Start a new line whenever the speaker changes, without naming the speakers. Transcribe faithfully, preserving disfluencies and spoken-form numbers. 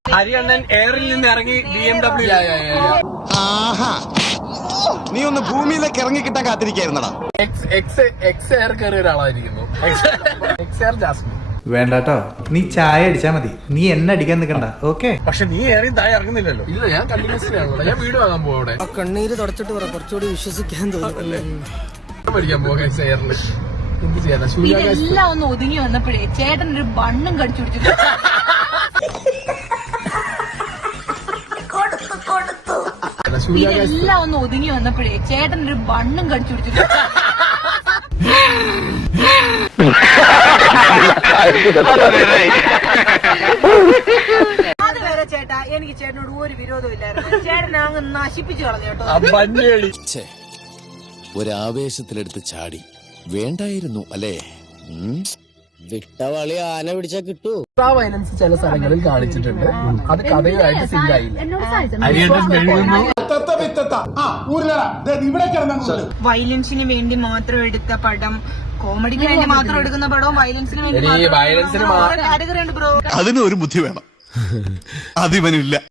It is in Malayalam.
ഹരിയണ്ണൻ എയറിൽ നിന്ന് ഇറങ്ങി ബി എം ഡബ്ല്യൂ.
നീ ഒന്ന് ഭൂമിയിലേക്ക് ഇറങ്ങി കിട്ടാൻ കാത്തിരിക്കായിരുന്നടാ.
എക്സ് എക്സ് എയർ കയറിയ ഒരാളായിരിക്കുന്നു. Ex air Jasmine.
വേണ്ടാട്ടോ, നീ ചായ അടിച്ചാ മതി, നീ എന്നെ അടിക്കാൻ നിൽക്കണ്ട. ഓക്കെ,
പക്ഷെ നീ ഏറി താഴെ ഇറങ്ങുന്നില്ലല്ലോ. ഇല്ല, ഞാൻ കണ്ടിന്യൂസ്ലി ആണല്ലോ. ഞാൻ വീട് വാങ്ങാൻ പോവാ. അവിടെ
കണ്ണീര് തുടച്ചിട്ട് പറ, കുറച്ചുകൂടി വിശ്വസിക്കാൻ തോന്നുന്നല്ലേ.
പഠിക്കാൻ പോകാം എയറിൽ. എന്ത് ചെയ്യാനാ?
എല്ലാം ഒന്ന് ഒതുങ്ങി വന്നപ്പോഴേ ചേട്ടൻ ഒരു ബണ്ണും കടിച്ചു പിടിച്ചിട്ട് എല്ലാം ഒന്ന് ഒതുങ്ങി വന്നപ്പോഴേ ചേട്ടൻ ഒരു ബണ്ണും കടിച്ചു പിടിച്ചിട്ട് അതുവരെ ചേട്ടാ എനിക്ക് ചേട്ടനോട് ഒരു വിരോധവും ഇല്ലായിരുന്നു. ചേട്ടനെ അങ്ങ് നശിപ്പിച്ചു കളഞ്ഞു കേട്ടോ.
ഒരാവേശത്തിലെടുത്ത് ചാടി വേണ്ടായിരുന്നു അല്ലേ?
വിട്ടവളി ആന പിടിച്ചാ കിട്ടൂ.
വയലൻസ് ചില സ്ഥലങ്ങളിൽ കാണിച്ചിട്ടുണ്ട്. അത് കഥയുമായിട്ട് സിങ്കായില്ല.
വയലൻസിന് വേണ്ടി മാത്രം എടുത്ത പടം, കോമഡിക്ക് വേണ്ടി മാത്രം എടുക്കുന്ന പടവും വയലൻസിന് വേണ്ടി
വയലൻസിന്
അതിന് ഒരു ബുദ്ധി വേണം, അതിവനില്ല.